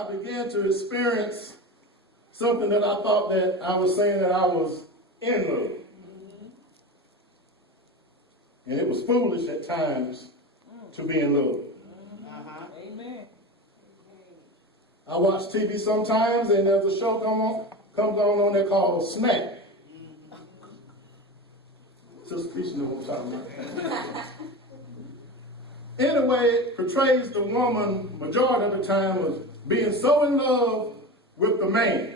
I began to experience something that I thought that I was saying that I was in love. And it was foolish at times to be in love. Amen. I watch TV sometimes, and there's a show comes on there called Snack. Sister Keisha knows what I'm talking about. Anyway, it portrays the woman, majority of the time, as being so in love with the man.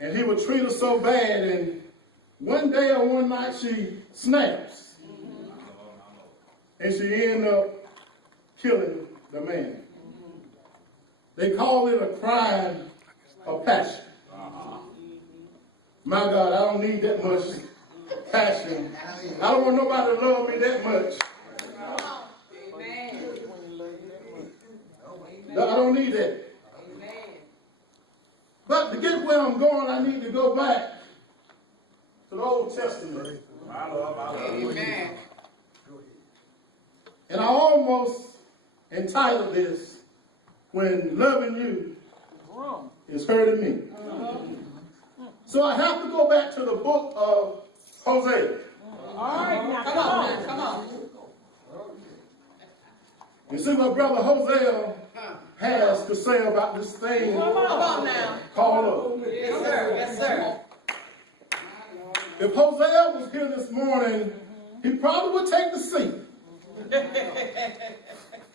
And he would treat her so bad, and one day or one night she snaps. And she ended up killing the man. They call it a crime of passion. My God, I don't need that much passion. I don't want nobody to love me that much. I don't need that. But to get where I'm going, I need to go back to the Old Testament. Amen. And I almost entitled this, When Loving You is Hurting Me. So I have to go back to the book of Hosea. All right, now come on, come on. You see what Brother Hosea has to say about this thing called love. Yes, sir. Yes, sir. If Hosea was here this morning, he probably would take the seat.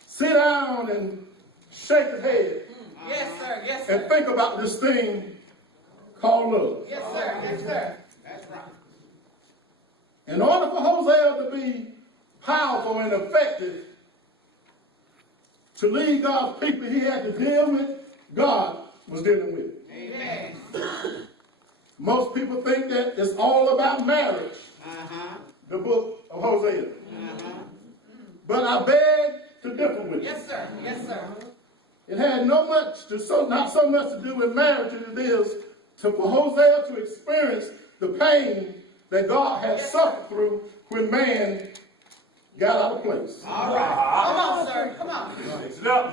Sit down and shake his head. Yes, sir. Yes, sir. And think about this thing called love. Yes, sir. Yes, sir. That's right. In order for Hosea to be powerful and effective, to lead God's people, he had to deal with God was dealing with. Amen. Most people think that it's all about marriage, the book of Hosea. But I beg to differ with you. Yes, sir. Yes, sir. It had not so much to do with marriage as it is for Hosea to experience the pain that God had suffered through when man got out of place. All right. Come on, sir. Come on.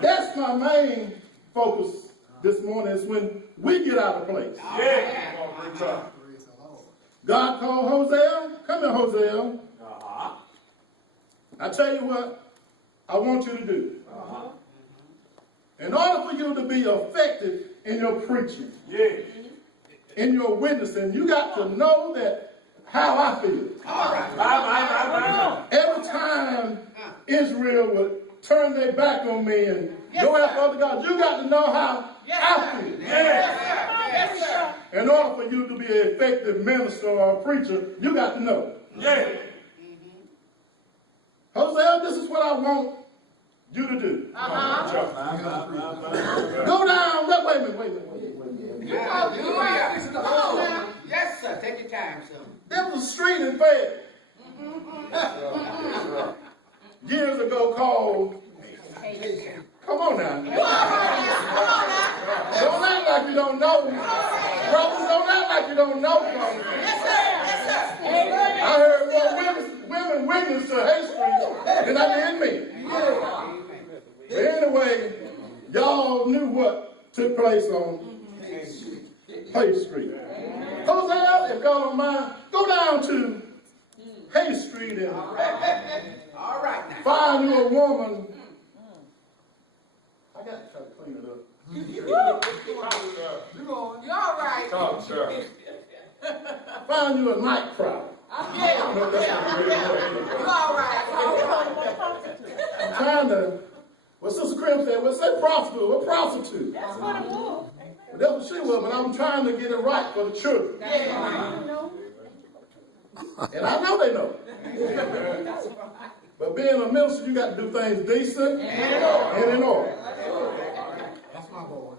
That's my main focus this morning, is when we get out of place. Yeah. God called Hosea. Come here, Hosea. I tell you what I want you to do. In order for you to be effective in your preaching, in your witnessing, you got to know that how I feel. All right. Every time Israel would turn their back on me and go after other gods, you got to know how I feel. Yes, sir. In order for you to be an effective minister or a preacher, you got to know. Hosea, this is what I want you to do. Go down. Wait a minute. Yes, sir. Take your time, son. There was a street in Fayette years ago called. Come on now. Don't act like you don't know. Brothers, don't act like you don't know. Yes, sir. I heard more women witness to Hay Street than I did me. But anyway, y'all knew what took place on Hay Street. Hosea, if y'all don't mind, go down to Hay Street and find you a woman. I got to try to clean it up. You're all right. Find you a night crowd. Yeah. You're all right. I'm trying to, what Sister Krim said, well, say prostitute. What prostitute? That's what it was. That's what she was, but I'm trying to get it right for the children. And I know they know. But being a minister, you got to do things decent and in order. That's my boy.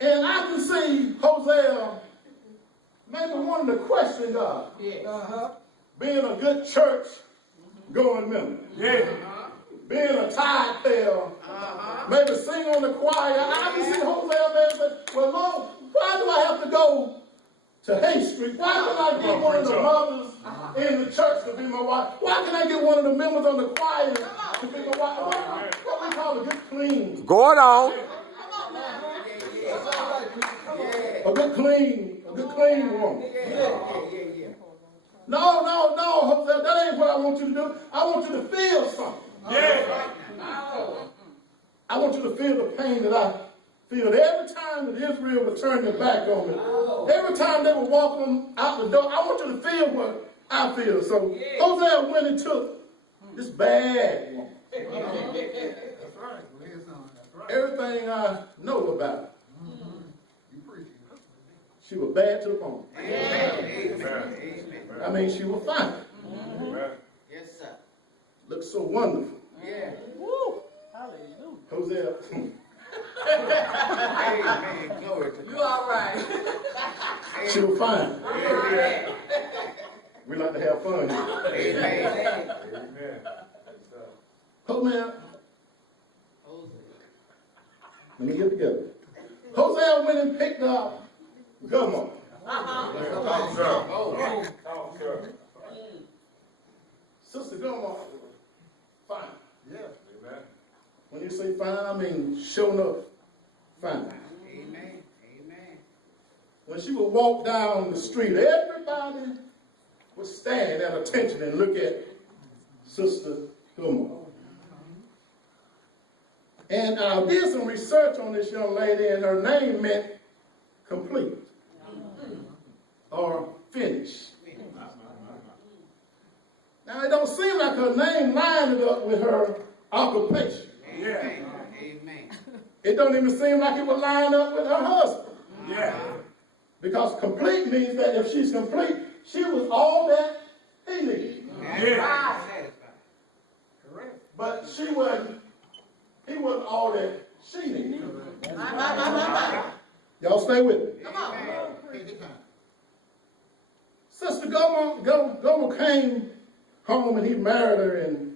And I can see Hosea maybe wanting to question God. Being a good church going member. Being a tithe payer. Maybe sing on the choir. I can see Hosea man say, well, Lord, why do I have to go to Hay Street? Why can I get one of the mothers in the church to be my wife? Why can I get one of the members on the choir to be my wife? Going on. A good clean woman. No, Hosea, that ain't what I want you to do. I want you to feel something. I want you to feel the pain that I feel. Every time that Israel would turn their back on me, every time they would walk them out the door, I want you to feel what I feel. So Hosea went and took this bad woman. That's right. That's right. Everything I know about her. You preach it. She was bad to the bone. Amen. I mean, she was fine. Yes, sir. Looked so wonderful. Yeah. Woo! Hallelujah. Hosea, Amen. Glory to God. You all right? she was fine. Amen. We like to have fun here. Amen. Hosea, let me get together. Hosea went and picked up Gomer. Sister Gomer, fine. Yeah. When you say fine, I mean showing up fine. Amen. Amen. When she would walk down the street, everybody would stand at attention and look at Sister Gomer. And I did some research on this young lady, and her name meant complete or finished. Now, it don't seem like her name lined up with her occupation. Amen. Amen. It don't even seem like it would line up with her husband. Because complete means that if she's complete, she was all that he needed. Satisfied. Correct. But he wasn't all that she needed. Y'all stay with me. Come on. Take your time. Sister Gomer came home and he married her, and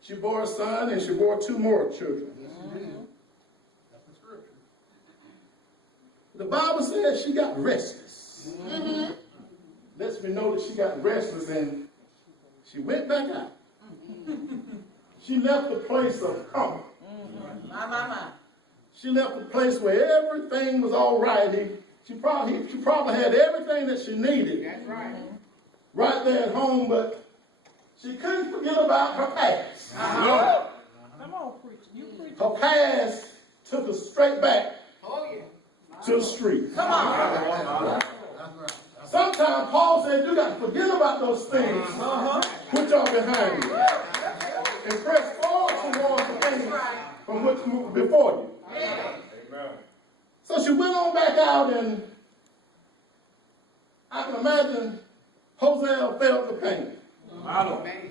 she bore a son and she bore 2 more children. That's the scripture. The Bible says she got restless. Lets me know that she got restless, and she went back out. She left the place of comfort. She left a place where everything was all right. She probably had everything that she needed That's right. right there at home, but she couldn't forget about her past. Come on, preacher. You preach. Her past took her straight back Oh, yeah. to the streets. Come on. That's right. Sometimes Paul said you got to forget about those things which are behind you and press forward towards the things from which move before you. So she went on back out, and I can imagine Hosea felt the pain. Amen.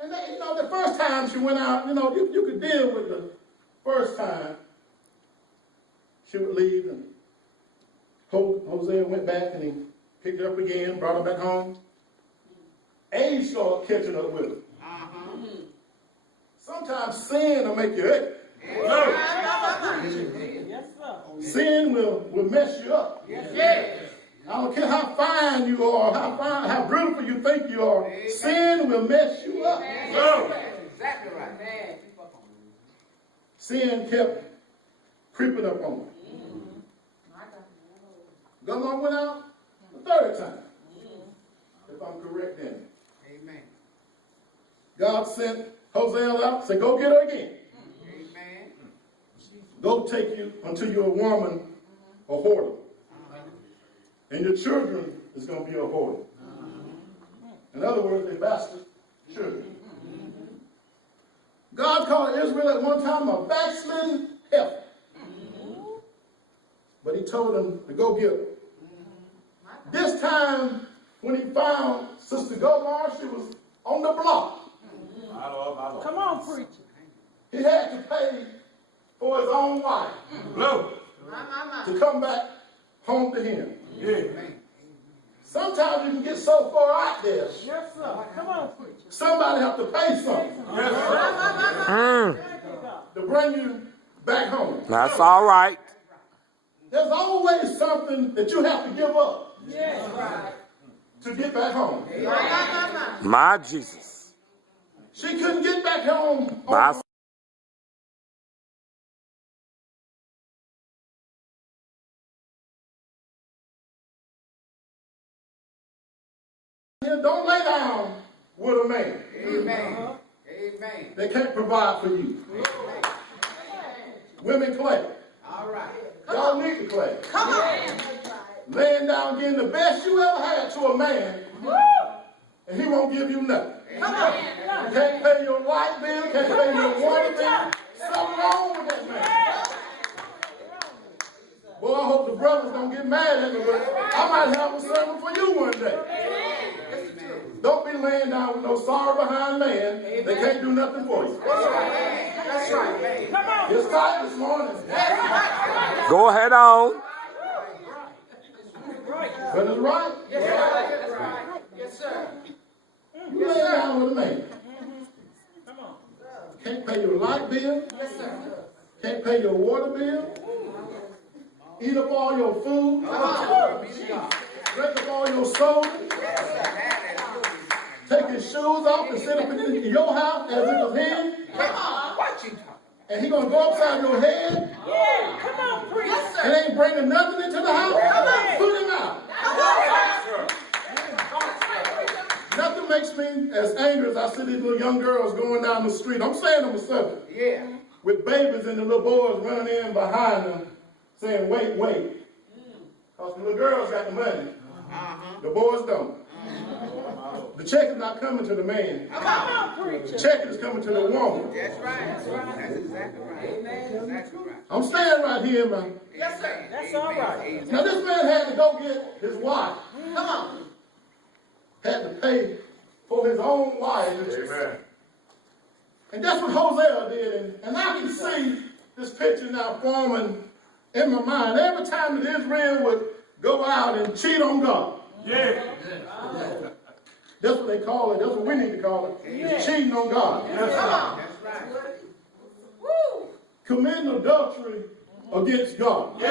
And then, the first time she went out, you could deal with the first time. She would leave, and Hosea went back and he picked her up again, brought her back home. Age started catching up with her. Sometimes sin will make you ill. Yes, sir. Sin will mess you up. I don't care how fine you are, how beautiful you think you are. Sin will mess you up. That's exactly right. Sin kept creeping up on her. Gomer went out the 3rd time, if I'm correct then. Amen. God sent Hosea out, said, go get her again. Amen. Go take you until you're a woman, a whoreler. And your children is going to be a whoreler. In other words, they bastard children. God called Israel at one time a backslidden heifer. But he told them to go get her. This time, when he found Sister Gomer, she was on the block. Come on, preacher. He had to pay for his own wife to come back home to him. Sometimes you can get so far out there, Yes, sir. Come on, preacher. somebody have to pay something to bring you back home. That's all right. There's always something that you have to give up Yes. to get back home. My Jesus. She couldn't get back home on My here, don't lay down with a man. Amen. Amen. They can't provide for you. Women clay. All right. Y'all need to clay. Come on. Laying down getting the best you ever had to a man, and he won't give you nothing. Come on. Can't pay your light bill, can't pay your water bill. Something wrong with that man. Boy, I hope the brothers don't get mad at me, but I might have a sermon for you one day. Don't be laying down with no sorrow behind man. They can't do nothing for you. That's right. Come on. It's tight this morning. Go ahead on. But it's right. Yes, sir. Yes, sir. You lay down with a man. Come on. Can't pay your light bill. Yes, sir. Can't pay your water bill. Eat up all your food. Drink up all your soda. Take his shoes off and sit up in your house as it was his. What you talking? And he gonna go upside your head Yeah, come on, preach. and ain't bringing nothing into the house. Put him out. Nothing makes me as angry as I see these little young girls going down the street. I'm saying them a subject. Yeah. With babies and the little boys running in behind them saying, wait, wait. Because the little girls got the money. The boys don't. The check is not coming to the man. Come on, The preacher. check is coming to the woman. That's right. That's exactly right. That's exactly right. I'm staying right here, man. Yes, sir. That's all right. Now this man had to go get his wife. Come on. Had to pay for his own wife. Amen. And that's what Hosea did. And I can see this picture now forming in my mind. Every time that Israel would go out and cheat on God. Yeah. That's what they call it. That's what we need to call it. It's cheating on God. That's right. Woo. Committing adultery against God. Yeah.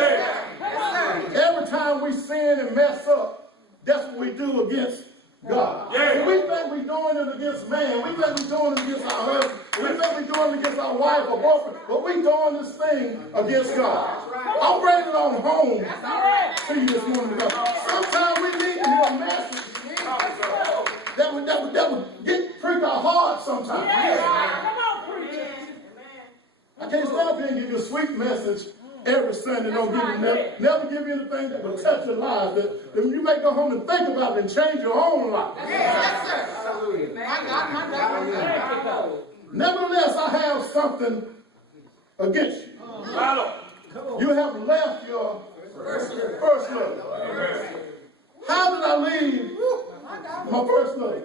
Yes, sir. Every time we sin and mess up, that's what we do against God. Yeah. And we think we're doing it against man. We think we're doing it against our husband. We think we're doing it against our wife or boyfriend. But we're doing this thing against God. I'm bringing it on home to you this morning. Because sometimes we need to hear a message that would prick our hearts sometimes. Come on, preacher. I can't stop here and give you a sweet message every Sunday. Don't give you never give you anything that will touch your life. That you may go home and think about it and change your own life. Yes, sir. Hallelujah. My God, my God. Thank you, God. Nevertheless, I have something against you. You have left your first love. How did I leave my first love?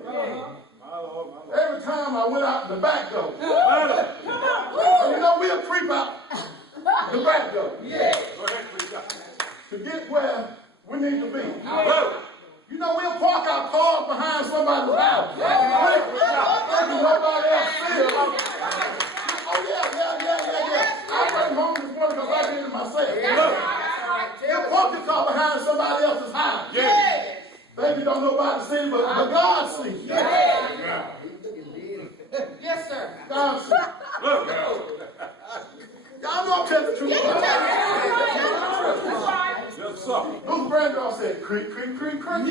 Every time I went out the back door. And you know, we'll creep out the back door. To get where we need to be. You know, we'll park our cars behind somebody's house. Thinking nobody else sees us. Oh, yeah. I came home this morning because I did it myself. You'll park your car behind somebody else's house. Maybe you don't know about the city, but God sees you. Yes, sir. God sees you. Y'all know I'm telling the truth. Yes, sir. Those granddaughter said, creak, creak, creak, creak.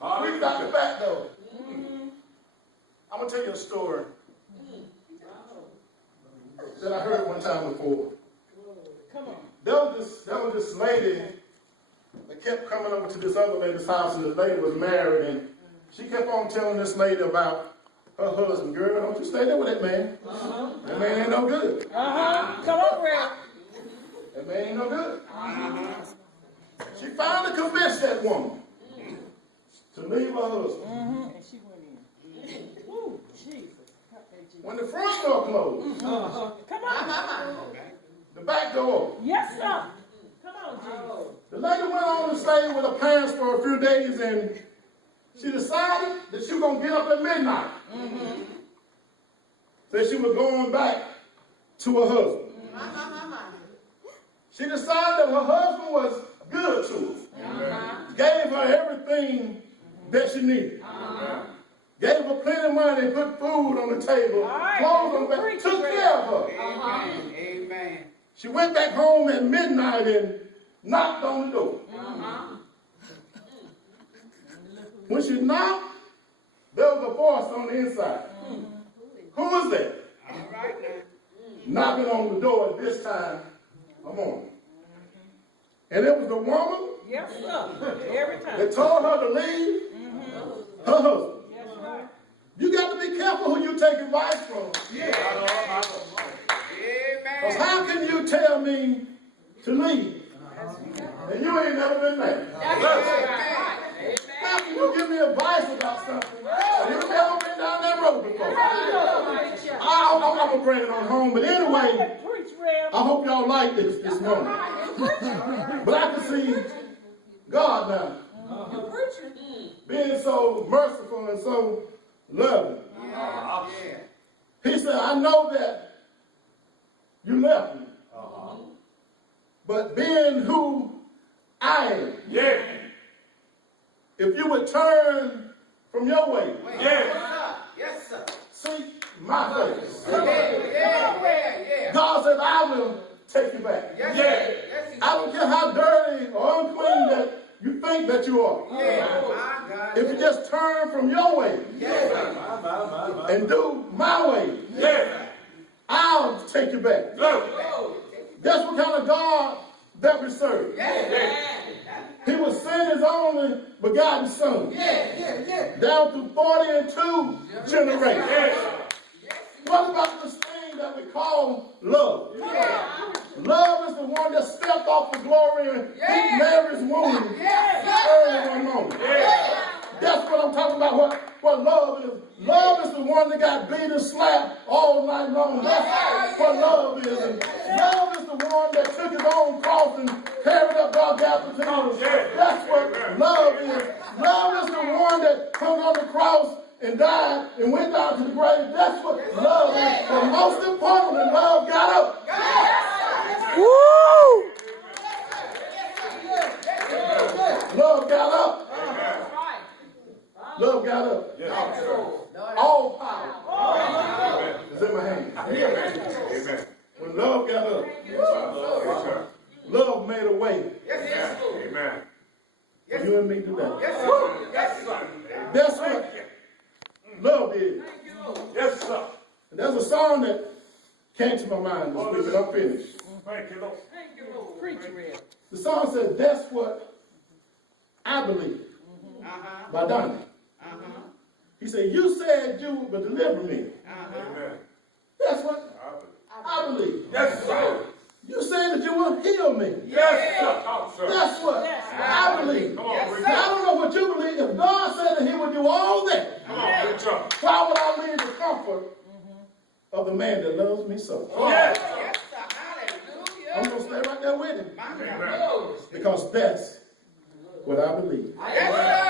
Creep out the back door. I'm going to tell you a story that I heard one time before. There was this lady that kept coming over to this other lady's house, and the lady was married, and she kept on telling this lady about her husband. Girl, don't you stay there with that man. That man ain't no good. Come on, Red. That man ain't no good. She finally convinced that woman to leave her husband. And she went in. Woo, Jesus. When the front door closed, Come on. the back door opened. Yes, sir. Come on, Jesus. The lady went on to stay with her parents for a few days, and she decided that she was going to get up at midnight. So she was going back to her husband. She decided that her husband was good to her. Gave her everything that she needed. Gave her plenty of money, put food on the table, clothes on the back, took care of her. Amen. She went back home at midnight and knocked on the door. When she knocked, there was a voice on the inside. Who was that? All right now. Knocking on the door at this time of morning. And it was the woman Yes, sir. Every time. that told her to leave her husband. That's right. You got to be careful who you take advice from. Because how can you tell me to leave? And you ain't never been married. How can you give me advice about something? You've never been down that road before. I'm going to bring it on home. But anyway, Preach, Rev. I hope y'all like this morning. But I can see God now being so merciful and so loving. He said, I know that you left me. But being who I am, if you would turn from your way, Yes, sir. seek my face, Yeah. God said, I will take you back. Yes, I don't care how dirty or unclean that you think that you are. my God. If you just turn from your way and do my way, I'll take you back. That's what kind of God that we serve. He would send his only begotten son down through 42 generations. What about this thing that we call love? Love is the one that stepped off the glory and hit Mary's womb early one moment. That's what I'm talking about, what love is. Love is the one that got beat and slapped all night long. That's what love is. And love is the one that took his own cross and carried up Golgotha to us. That's what love is. Love is the one that hung on the cross and died and went down to the grave. That's what love is. But most importantly, love got up. Woo! Love got up. Love got up. All power is in my hand. Amen. When love got up, love made a way Amen. for you and me today. Yes, sir. That's what love is. Yes, sir. And there's a song that came to my mind this week, and I'm finished. Thank you, Lord. Preach, Rev. The song says, That's What I Believe by Donnie. He said, You said you would deliver me. Amen. That's what I believe. Yes, sir. You said that you will heal me. Yes, sir. Talk, sir. That's what I believe. Come on, preach. Now, I don't know what you believe. If God said that he would do all that, Come on, preach up. why would I leave the comfort of the man that loves me so? Yes. Yes, sir. Hallelujah. I'm going to stay right there with him. Amen. Because that's what I believe. Yes, sir.